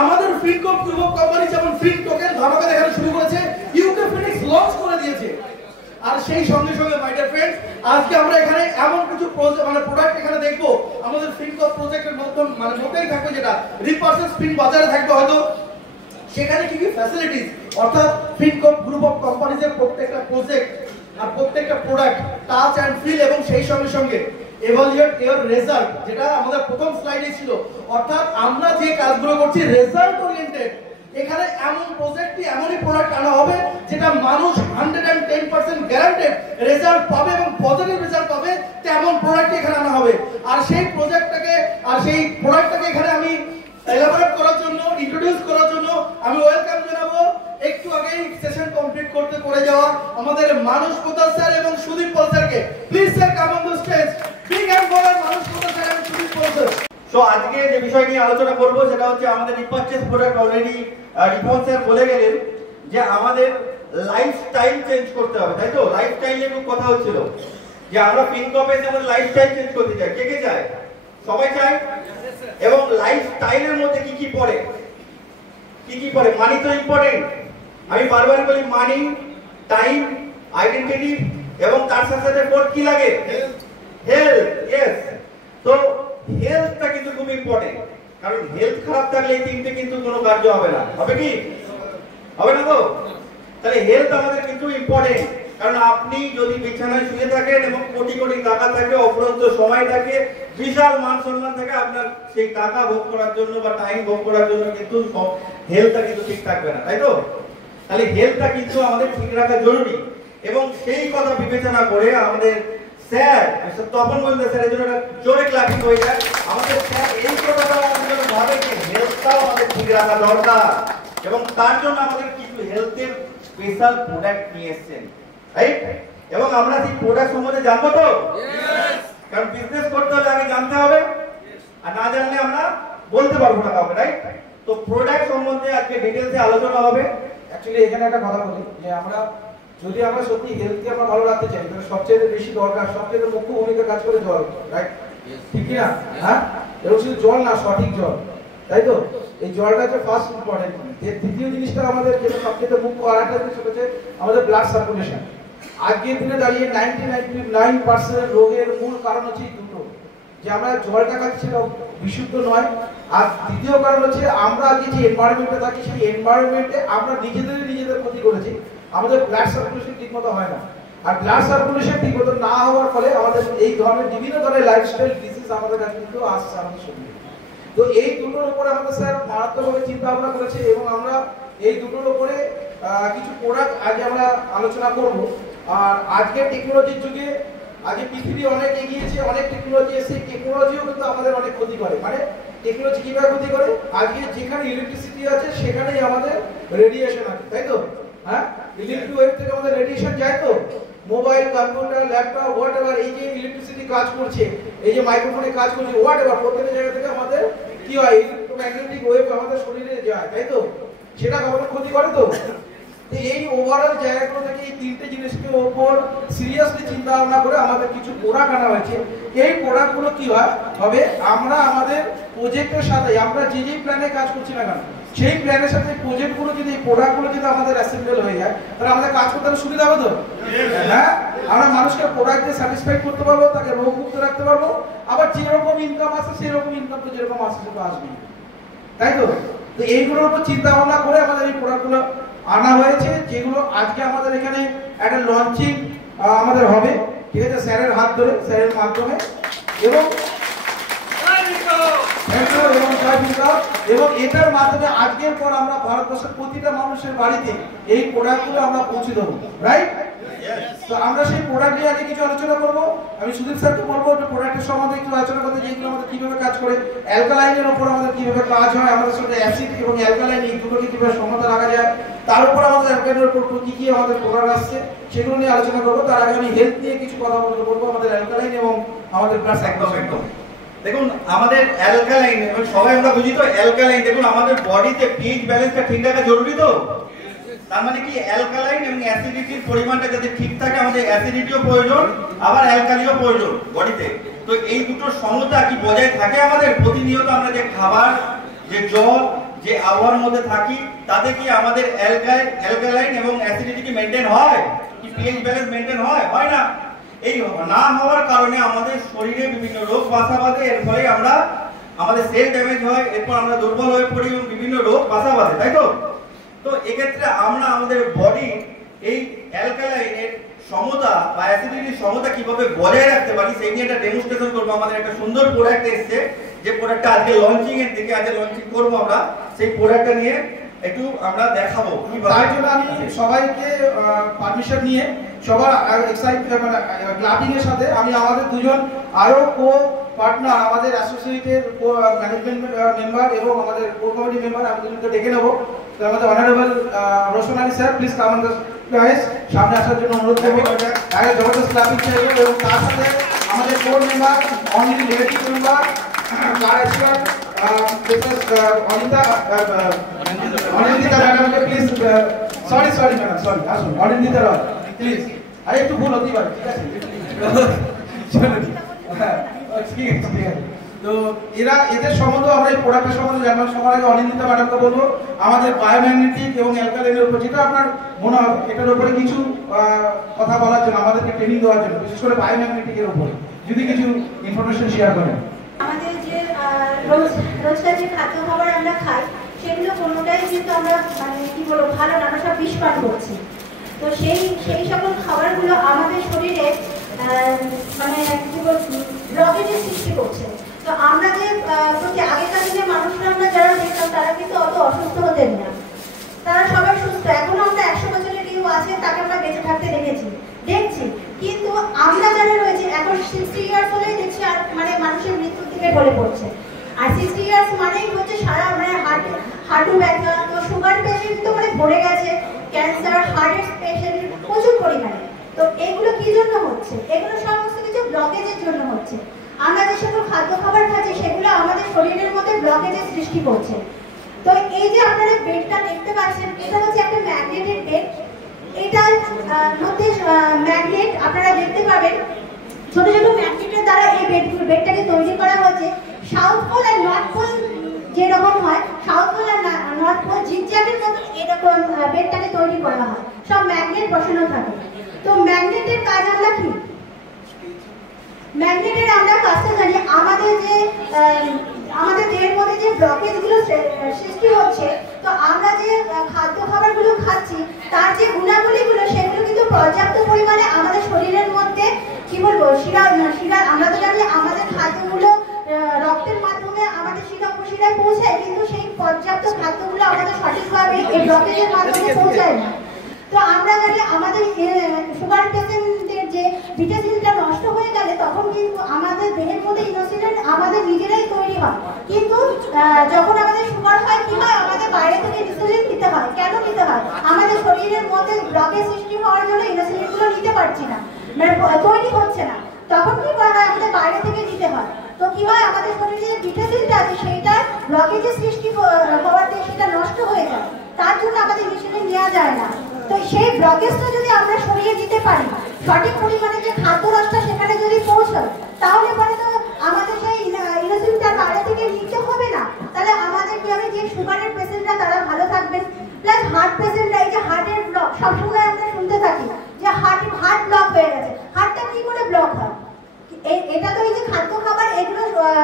আমাদের ফিনকপ group of company যেমন ফিন token ধামাকা দেখানো শুরু করেছে, ইউকে ফিনিক্স লঞ্চ করে দিয়েছে। আর সেই সঙ্গে সঙ্গে মাই ডিয়ার ফ্রেন্ডস, আজকে আমরা এখানে এমন কিছু প্রোডাক্ট এখানে দেখবো আমাদের ফিনকপ প্রজেক্টের মধ্যেই থাকবে, যেটা রিপার্সেল স্পিন বাজারে থাকবে হয়তো। সেখানে কি কি ফ্যাসিলিটিস, অর্থাৎ ফিনকপ গ্রুপ অফ কোম্পানিজের প্রত্যেকটা প্রজেক্ট আর প্রত্যেকটা প্রোডাক্ট টাচ এন্ড ফিল, এবং সেই সঙ্গে সঙ্গে এভালুয়েট ইওর রেজাল্ট, যেটা আমাদের প্রথম স্লাইডে ছিল। অর্থাৎ আমরা যে কাজগুলো করছি রেজাল্ট ওরিয়েন্টেড। এখানে এমন প্রজেক্টই এমনই প্রোডাক্ট আনা হবে যেটা মানুষ 110% গ্যারান্টেড রেজাল্ট পাবে এবং পজিটিভ রেজাল্ট পাবে, তেমন প্রোডাক্ট এখানে আনা হবে। আর সেই প্রোডাক্টটাকে এখানে আমি এলাবোরেট করার জন্য, ইন্ট্রোডিউস করার জন্য আমি ওয়েলকাম জানাবো একটু আগেই সেশন কমপ্লিট করে যাওয়া আমাদের মানস পোদ্দার স্যার এবং সুদীপ পল স্যারকে। Please sir come on the stage. Big hand for Manas Poddar sir এবং সুদীপ পল স্যার। সো আজকে যে বিষয় নিয়ে আলোচনা করব সেটা হচ্ছে আমাদের রিপারচেজ প্রোডাক্ট। অলরেডি রিপন স্যার বলে গেলেন যে আমাদের লাইফস্টাইল চেঞ্জ করতে হবে, তাই তো? লাইফস্টাইল নিয়ে খুব কথা হচ্ছিল যে আমরা ফিনকপে এসে আমাদের লাইফস্টাইল চেঞ্জ করতে চাই। কে কে চায়? সবাই চায়। এবং লাইফস্টাইলের মধ্যে কি কি পড়ে? মানি তো ইম্পর্টেন্ট। আমি বারবার বলি মানি, টাইম, আইডেন্টিটি, এবং তার সাথে সাথে ফোর্থ কি লাগে? হেলথ। ইয়েস, তো হেলথটা কিন্তু খুব ইম্পর্টেন্ট, কারণ হেলথ খারাপ থাকলে এই তিনটে কিন্তু কোনো কার্য হবে না। হবে কি? হবে না তো? তাহলে হেলথ আমাদের কিন্তু ইম্পর্টেন্ট, কারণ আপনি যদি বিছানায় শুয়ে থাকেন এবং কোটি কোটি টাকা থাকে, অফুরন্ত সময় থাকে, বিশাল মান সম্মান থাকে, আপনার সেই টাকা ভোগ করার জন্য বা টাইম ভোগ করার জন্য কিন্তু হেলথটা কিন্তু ঠিক থাকবে না, তাই তো? তাহলে হেলথটা কিন্তু আমাদের ঠিক রাখা জরুরি। এবং সেই কথা বিবেচনা করে আমাদের স্যার তপন মজুমদার স্যারের জন্য জোরে ক্লাপিং হয়ে যায়। আমাদের স্যার এই কথাটা আমাদের জন্য ভাবে যে হেলথটাও আমাদের ঠিক রাখা দরকার, এবং তার জন্য আমাদের কিছু হেলথের স্পেশাল প্রোডাক্ট নিয়ে এসেছেন, রাইট? এবং আমরা সেই প্রোডাক্ট সম্বন্ধে জানবো তো? কারণ বিজনেস করতে হলে আগে জানতে হবে, আর না জানলে আমরা বলতে পারবো না কাউকে, রাইট? তো প্রোডাক্ট সম্বন্ধে আজকে ডিটেইলসে আলোচনা হবে। অ্যাকচুয়ালি এখানে একটা কথা বলি যে যদি আমরা সত্যি হেলথকে আমরা ভালো রাখতে চাই, তাহলে সবচেয়ে বেশি দরকার, সবচেয়ে মুখ্য ভূমিকা কাজ করে জল, রাইট? ঠিক কি না? হ্যাঁ, এবং শুধু জল না, সঠিক জল, তাই তো? এই জলটা হচ্ছে ফার্স্ট ইম্পর্টেন্ট। এর দ্বিতীয় জিনিসটা আমাদের যেটা সবচেয়ে মুখ্য, আর একটা জিনিস হচ্ছে আমাদের ব্লাড সার্কুলেশন। আজকের দিনে দাঁড়িয়ে 99% রোগের মূল কারণ হচ্ছে এই দুটো, যে আমরা জলটা খাচ্ছি সেটা বিশুদ্ধ নয়, আর দ্বিতীয় কারণ হচ্ছে আমরা আজকে যে এনভায়রনমেন্টে থাকি সেই এনভায়রনমেন্টে আমরা নিজেদের ক্ষতি করেছি। আমাদের ব্লাড সার্কুলেশন ঠিকমতো হয় না, আর ব্লাড সার্কুলেশন ঠিকমতো না হওয়ার ফলে আমাদের এই ধরনের বিভিন্ন ধরনের লাইফস্টাইল ডিজিজ আমাদের কাছে কিন্তু আসছে আমাদের শরীরে। তো এই দুটোর উপরে আমাদের স্যার মারাত্মকভাবে চিন্তা ভাবনা করেছে, এবং আমরা এই দুটোর উপরে কিছু প্রোডাক্ট আগে আমরা আলোচনা করব। আর আজকে টেকনোলজির যুগে আজকে পৃথিবী অনেক এগিয়েছে, অনেক টেকনোলজি এসে, টেকনোলজিও কিন্তু আমাদের অনেক ক্ষতি করে। মানে টেকনোলজি কিভাবে ক্ষতি করে? আজকে যেখানে ইলেকট্রিসিটি আছে সেখানেই আমাদের রেডিয়েশন আছে, তাই তো? হ্যাঁ, ইলেকট্রিক ওয়েভ থেকে আমাদের রেডিয়েশন যায় তো। মোবাইল, কম্পিউটার, ল্যাপটপ, হোয়াটএভার, এই যে ইলেকট্রিসিটি কাজ করছে, এই যে মাইক্রোফোনে কাজ করছে, হোয়াটএভার, প্রত্যেকটা জায়গা থেকে আমাদের কি হয়? ইলেকট্রোম্যাগনেটিক ওয়েভ আমাদের শরীরে যায়, তাই তো? সেটা আমাদের ক্ষতি করে তো। এই ওভারঅল জায়গাগুলো থেকে এই তিনটে জিনিসকে ওপর সিরিয়াসলি চিন্তা ভাবনা করে আমাদের কিছু প্রোডাক্ট আনা হয়েছে। এই প্রোডাক্টগুলো কি হবে? আমরা আমাদের প্রজেক্টের সাথে, আমরা যে প্ল্যানে কাজ করছি না কেন, সেই প্ল্যানের সাথে প্রজেক্টগুলো যদি, এই প্রোডাক্টগুলো যদি আমাদের অ্যাসেম্বল হয়ে যায়, তাহলে আমাদের কাজ করতে সুবিধা হবে তো? হ্যাঁ, আমরা মানুষকে প্রোডাক্ট দিয়ে স্যাটিসফাইড করতে পারবো, তাকে রোগমুক্ত রাখতে পারবো। আবার যেরকম ইনকাম আসে সেরকম ইনকাম তো যেরকম আসে সেটা আসবে, তাই তো? তো এইগুলোর উপর চিন্তা ভাবনা করে আমাদের এই প্রোডাক্টগুলো আনা হয়েছে, যেগুলো আজকে আমাদের এখানে একটা লঞ্চিং আমাদের হবে, ঠিক আছে? স্যারের হাত ধরে, স্যারের মাধ্যমে, এবং এটার মাধ্যমে আজকের পর আমরা ভারতবর্ষের প্রতিটা মানুষের বাড়িতে এই প্রোডাক্টগুলো আমরা পৌঁছে দেবো, রাইট? তো আমরা সেই প্রোডাক্ট নিয়ে আগে কিছু আলোচনা করবো। আমি সুদীপ স্যারকে বলবো যে প্রোডাক্টের সম্বন্ধে একটু আলোচনা করতে, যেগুলো আমাদের কিভাবে কাজ করে, অ্যালকালাইনের উপর আমাদের কিভাবে কাজ হয়, আমাদের সাথে অ্যাসিড এবং অ্যালকালাইন এই দুটোকে কিভাবে সমতা রাখা যায়, তার উপর আমাদের অ্যালকালাইনের উপর কি কি আমাদের প্রোডাক্ট আসছে সেগুলো নিয়ে আলোচনা করবো। তার আগে আমি হেলথ নিয়ে কিছু কথা বলবো, আমাদের অ্যালকালাইন এবং আমাদের ব্লাড। একদম দেখুন, আমাদের অ্যালকালাইন, এবং সবাই আমরা বুঝি তো অ্যালকালাইন, দেখুন আমাদের বডিতে পিএইচ ব্যালেন্সটা ঠিক রাখা জরুরি তো। তার মানে কি অ্যালকালাইন এবং অ্যাসিডিটির পরিমাণটা যদি ঠিক থাকে, আমাদের অ্যাসিডিটিও প্রয়োজন, আবার অ্যালকালিও প্রয়োজন বডিতে। তো এই দুটোর সমতা কি বজায় থাকে আমাদের প্রতিনিয়ত আমরা যে খাবার, যে জল, যে আবহাওয়ার মধ্যে থাকি তাতে কি আমাদের অ্যালকালাইন এবং অ্যাসিডিটি কি মেইনটেইন হয়, কি পিএইচ ব্যালেন্স মেইনটেইন হয়? হয় না। এই না হওয়ার কারণে আমাদের শরীরে বিভিন্ন রোগ বাসা বাঁধে, এর ফলে আমাদের সেল ড্যামেজ হয়, এরপর আমরা দুর্বল হয়ে পড়ি এবং বিভিন্ন রোগ বাসা বাঁধে, তাই তো? তো এক্ষেত্রে আমরা আমাদের বডি এই অ্যালকালাইনের সমতা বা অ্যাসিডিটির সমতা কিভাবে বজায় রাখতে পারি সেই নিয়ে একটা ডেমনস্ট্রেশন করবো। আমাদের একটা সুন্দর প্রোডাক্ট এসেছে, যে প্রোডাক্টটা আজকে লঞ্চিং এর দিকে আজকে লঞ্চিং করবো আমরা, সেই প্রোডাক্টটা নিয়ে একটু আমরা দেখাবো। তার জন্য আমি সবাইকে পারমিশন নিয়ে সবার ক্লাবিং এর সাথে আমি আমাদের দুজন আরো কো পার্টনার, আমাদের অ্যাসোসিয়েটের ম্যানেজমেন্ট মেম্বার এবং আমাদের কোর কমিটি মেম্বার, আমি দুজনকে ডেকে নেবো। তো আমাদের honourable Roshan Ali sir, please come on the guys, সামনে আসার জন্য অনুরোধ করবো। আগে জবরদস্ত ক্লাবিং চাইবো এবং তার সাথে আমাদের core member, only negative member, car expert Anindita ম্যাডামকে প্লিজ, সরি ম্যাডাম, সরি, আসুন অনিন্দিতা রয় প্লিজ। আরে একটু ভুল হতেই পারে, ঠিক আছে? ঠিক আছে। তো এদের সম্বন্ধে আমরা এই প্রোডাক্টের সম্বন্ধে জানলাম। সবার আগে অনিন্দিতা ম্যাডামকে বলবো আমাদের বায়োম্যাগনেটিক এবং অ্যালকালাইনের উপর, যেটা আপনার মনে হবে এটার উপরে কিছু কথা বলার জন্য, আমাদেরকে ট্রেনিং দেওয়ার জন্য, বিশেষ করে বায়োম্যাগনেটিকের উপরে যদি কিছু ইনফরমেশন শেয়ার করেন। আমাদের যে রোজকার যে খাদ্য খাবার আমরা খাই সেগুলো কোনোটাই কিন্তু আমরা মানে কি বলবো ভালো না, আমরা সব বিষ পান করছি। তো সেই সকল খাবারগুলো আমাদের শরীরে মানে কি বলবো ব্লকেজের সৃষ্টি করছে। তো আমরা যে আগেকার দিনে মানুষরা আমরা যারা দেখতাম তারা কিন্তু অত অসুস্থ হতেন না, তারা সবাই সুস্থ। এখনো আমরা 100 বছরের কেউ আছে তাকে আমরা বেঁচে থাকতে দেখছি, কিন্তু আমরা যারা রয়েছে এখন 60 ইয়ার্স হলেই দেখছি আর মানে মানুষের মৃত্যুর দিকে ঢলে পড়ছে। আর 60 ইয়ার্স মানেই হচ্ছে সারা মানে হাঁটু ব্যথা, তো সুগার পেশেন্ট তো মানে ভরে গেছে, ক্যান্সার, হার্টের পেশেন্ট প্রচুর পরিমাণে। তো এগুলো কি জন্য হচ্ছে? এগুলো সমস্ত কিছু ব্লকেজের জন্য হচ্ছে। আমরা যে সকল খাদ্য খাবার খাচ্ছি সেগুলো আমাদের শরীরের মধ্যে ব্লকেজের সৃষ্টি করছে। তো এই যে আপনারা বেডটা দেখতে পাচ্ছেন, এটা হচ্ছে একটা ম্যাগনেটেড বেড। এটার মধ্যে ম্যাগনেট আপনারা দেখতে পাবেন, ছোট ছোট ম্যাগনেটের দ্বারা এই বেডটাকে তৈরি করা হয়েছে। সাউথ পোল আর নর্থ পোল যেরকম হয়, সাউথ পোল আর নর্থ পোল জিগজ্যাগের মতো এরকম বেডটাকে তৈরি করা হয়, সব ম্যাগনেট বসানো থাকে। তো ম্যাগনেটের কাজ আমরা কি? ম্যাগনেটের আমরা কাজটা জানি, আমাদের দেহের মধ্যে যে ব্লকেজগুলো সৃষ্টি হচ্ছে, তো আমরা যে খাদ্য খাবারগুলো খাচ্ছি তার যে গুণাবলীগুলো সেগুলো কিন্তু পর্যাপ্ত পরিমাণে আমাদের শরীরের মধ্যে কি বলবো শিরা, আমরা তো জানি আমাদের খাদ্যগুলো রক্তের মাধ্যমে আমাদের শিরা উপশিরায় পৌঁছায়, কিন্তু সেই পর্যাপ্ত খাদ্যগুলো আমাদের সঠিকভাবে এই ব্লকেজের মাধ্যমে পৌঁছায় না। তো আমরা জানি আমাদের সুগার পেশেন্টের যে বিটা সেলটা নষ্ট হয়ে গেলে তখন কিন্তু আমাদের দেহের মধ্যে ইনসুলিন আমাদের নিজেরাই তৈরি হয়, কিন্তু যখন আমাদের সুগার হয় কি হয়, আমাদের বাইরে থেকে ইনসুলিন নিতে হয়। কেন নিতে হয়? আমাদের শরীরের মধ্যে ব্লকেজ সৃষ্টি হওয়ার জন্য ইনসুলিনগুলো নিতে পারছি না, মানে তৈরি হচ্ছে না। তখন কি করা হয়? আমাদের বাইরে থেকে নিতে হয়। তো কি হয়, আমাদের শরীরে যে বিটা সেলটা আছে সেইটা ব্লকেজের সৃষ্টি হওয়াতে সেটা নষ্ট হয়ে যায়, তার জন্য আমাদের ইনসুলিন নেওয়া যায় না। তো সেই ব্লকেজটা যদি আমরা সরিয়ে দিতে পারি, সঠিক পরিমাণে যে খাদ্য রসটা সেখানে যদি পৌঁছায়, তাহলে পরে তো আমাদের সেই ইনসুলিনটা বাইরে থেকে নিতে হবে না। তাহলে আমাদের কি হবে, যে সুগারের পেশেন্টরা তারা ভালো থাকবেন, প্লাস হার্ট পেশেন্টরা, এই যে হার্টের ব্লক সবসময় আমরা শুনতে থাকি যে হার্ট ব্লক হয়ে গেছে। হার্টটা কি করে ব্লক হয়? এটা তো এই যে খাদ্য খাবার এগুলো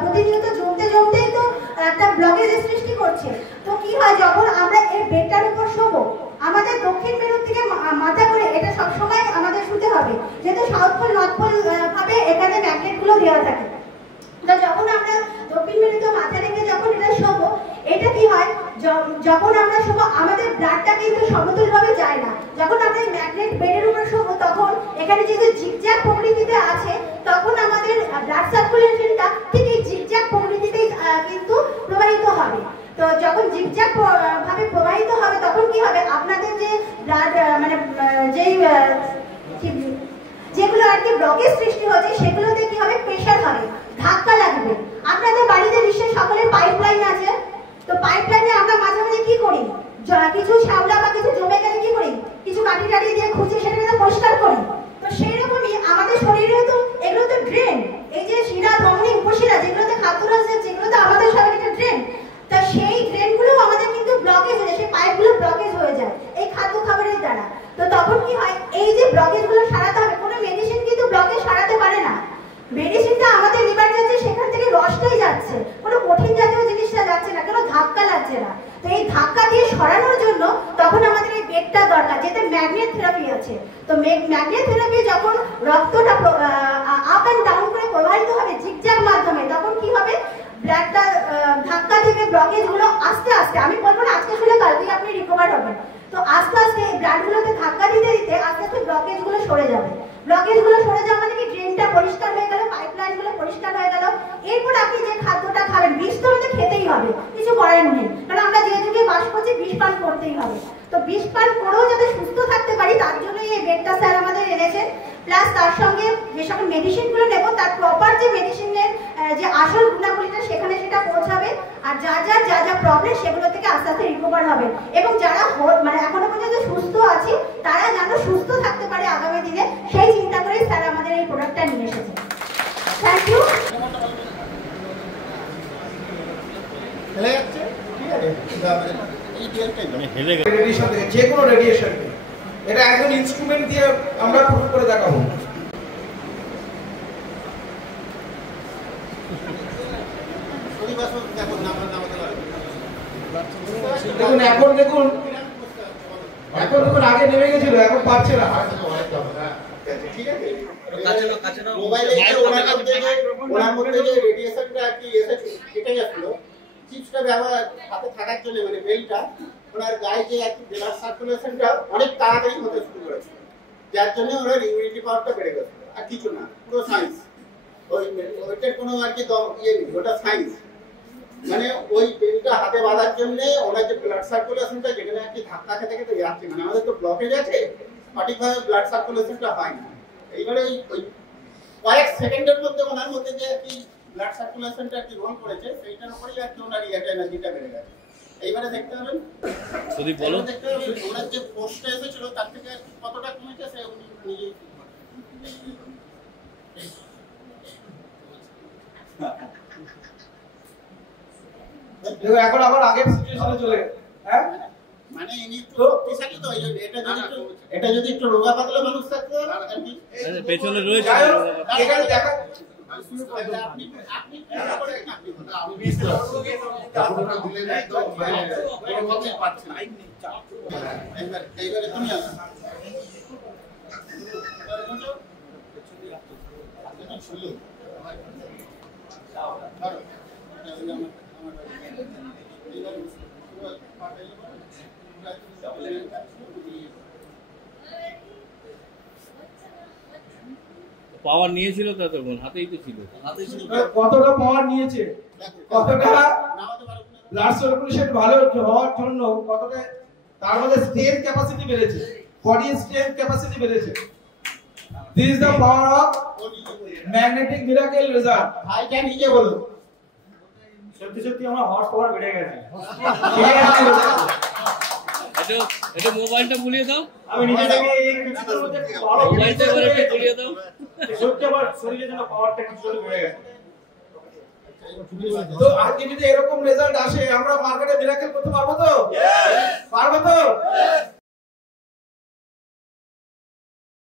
প্রতিনিয়ত জমতেই তো একটা ব্লকেজের সৃষ্টি করছে। তো কি হয়, যখন আমরা এই বেডটার উপর শোবো, আমাদের দক্ষিণ মেরুর দিকে মাথা করে এটা সবসময় আমাদের শুতে হবে, যেহেতু সাউথ পোল নর্থ পোল ভাবে এখানে ম্যাগনেটগুলো দেওয়া থাকে। তো যখন আমরা দক্ষিণ মেরুতে মাথা রেখে যখন এটা শোবো, এটা কি হয়, যখন আমরা শোবো আমাদের ব্লাডটা কিন্তু সমতুলভাবে যায় না। যখন আমরা এই ম্যাগনেট বেডের উপর শোবো তখন এখানে যেহেতু জিগজ্যাগ প্রকৃতিতে আছে, তখন আমাদের ব্লাড সার্কুলেশনটা ঠিক এই জিগজ্যাগ প্রকৃতিতেই কিন্তু প্রবাহিত হবে। তো যখন জিগজ্যাগ ভাবে প্রবাহিত হবে তখন কি হবে, আপনাদের যে ব্লাড মানে যেগুলো আর কি ব্লকেজ সৃষ্টি হচ্ছে সেগুলোতে কি হবে, প্রেশার হবে, ধাক্কা লাগবে। আপনাদের বাড়িতে নিশ্চয়ই সকলের পাইপলাইন আছে, তো পাইপলাইনে আমরা মাঝে মাঝে কি করি, কিছু শ্যাওলা বা কিছু জমে গেলে কি করি, কিছু কাঠি টাটি দিয়ে খুঁজে সেটাকে পরিষ্কার করি। তো সেই রকমই আমাদের শরীরেও তো এগুলো তো ড্রেন, এই যে শিরা, ধমনী, উপশিরা যেগুলোতে খাদ্য রস, যেগুলোতে আমাদের শরীরে ড্রেন, তা সেই ড্রেনগুলো আমাদের ম্যাগনেট থেরাপি যখন রক্তটা আপ এন্ড ডাউন করে প্রবাহিত হবে জিগজ্যাগ মাধ্যমে, তখন কি হবে, ব্লাডটা ধাক্কা থেকে ব্লকেজ গুলো আস্তে আস্তে, আমি বলবো না আজকে শুনে কালকেই আপনি রিকভার হবেন, তো আস্তে আস্তে এই ব্লাড গুলোতে ধাক্কা দিতে দিতে আস্তে আস্তে ব্লকেজ গুলো সরে যাবে। ব্লকেজ গুলো সরে যাওয়া মানে কি ড্রেনটা পরিষ্কার হয়ে গেল, পাইপলাইন গুলো পরিষ্কার হয়ে গেল। এরপর আপনি যে খাদ্যটা খাবেন, বিষ তো আমাদের খেতেই হবে, কিছু করার নেই, কারণ আমরা যে যুগে বাস করছি বিষ পান করতেই হবে। তো বিষ পান করেও যাতে সুস্থ থাকতে পারি তার জন্যই এই বেডটা স্যার আমাদের এনেছেন। প্লাস তার সঙ্গে যে সকল মেডিসিন গুলো নেবো তার প্রপার যে মেডিসিনের যে আসল গুণাবলীটা সেখানে সেটা পৌঁছাবে, আর যা যা প্রবলেম সেগুলো থেকে আস্তে আস্তে রিকভার হবে। এবং যারা মানে এখনো পর্যন্ত সুস্থ আছে তারা যেন সুস্থ থাকতে পারে আগামী দিনে, সেই চিন্তা করেই স্যার আমাদের এই প্রোডাক্টটা নিয়ে এসেছে। Thank you. যে কোনো রেডিয়েশন এটা একজন ইনস্ট্রুমেন্ট দিয়ে আমরা প্রুভ করে দেখাবো। দেখুন এখন আগে নেমে গেছিল, এখন পারছে না। ঠিক আছে, মোবাইলে ওনার মধ্যে যে রেডিয়েশনটা আর কি এসেছে কেটে যাচ্ছিল, চিপসটা ব্যবহার হাতে থাকার জন্য মানে বেলটা ওনার গায়ে যে একটু ব্লাড সার্কুলেশনটা অনেক তাড়াতাড়ি হতে শুরু করেছে, যার জন্য ওনার ইমিউনিটি পাওয়ারটা বেড়ে গেছে। আর কিছু না, পুরো সায়েন্স, ওইটার কোনো আর কি ইয়ে নেই, ওটা সায়েন্স। মানে ওই বেলটা হাতে বাঁধার জন্য ওনার যে ব্লাড সার্কুলেশনটা যেখানে আর কি ধাক্কা খেতে খেতে যাচ্ছে, মানে আমাদের তো ব্লকেজ আছে, সঠিকভাবে ব্লাড সার্কুলেশনটা হয় না। এইবারে ওই কয়েক সেকেন্ডের মধ্যে ওনার মধ্যে যে আর কি ব্লাড সার্কুলেশনটা কি রোল করেছে সেইটার উপরেই আর কি ওনার এনার্জিটা বেড়ে গেছে। এইবারে দেখতে পাবেন, যদি বলো দেখতে পাবেন ওনার যে ফোর্সটা এসেছিল তার থেকে কতটা কমেছে সে উনি নিজেই। দেখো এখন আবার আগের সিচুয়েশনে চলে গেছে। হ্যাঁ মানে ইনি তো শক্তিশালী তো, এটা যদি একটু রোগা পাতলা মানুষ থাকতো আর কি পেছনে রয়েছে এখানে দেখা আপনি আমি বুঝতে ডাক্তাররা দিলে নাই তো কোনো মতেই পাচ্ছি না। এইবারে তুমি আসো শুনলো পাওয়ার নিয়েছিল তো, তখন হাতেই তো ছিল, কতটা পাওয়ার নিয়েছে, কতটা ব্লাড সার্কুলেশন ভালো হওয়ার জন্য কতটা তার মধ্যে স্ট্রেংথ ক্যাপাসিটি বেড়েছে, বডি স্ট্রেংথ ক্যাপাসিটি বেড়েছে। This is the power of magnetic miracle result. ভাইটা নিজে বলো, সত্যি সত্যি আমার হর্স পাওয়ার বেড়ে গেছে। এটা মোবাইলটা মুলিয়ে দাও, আমি নিজে থেকে এই কিছুর মধ্যে ভালো মোবাইলটা করে একটু মুলিয়ে দাও। সত্যি আমার শরীরের জন্য পাওয়ারটা কিছু বেড়ে গেছে। তো আজকে যদি এরকম রেজাল্ট আসে আমরা মার্কেটে মিরাকেল করতে পারবো তো? পারবো তো?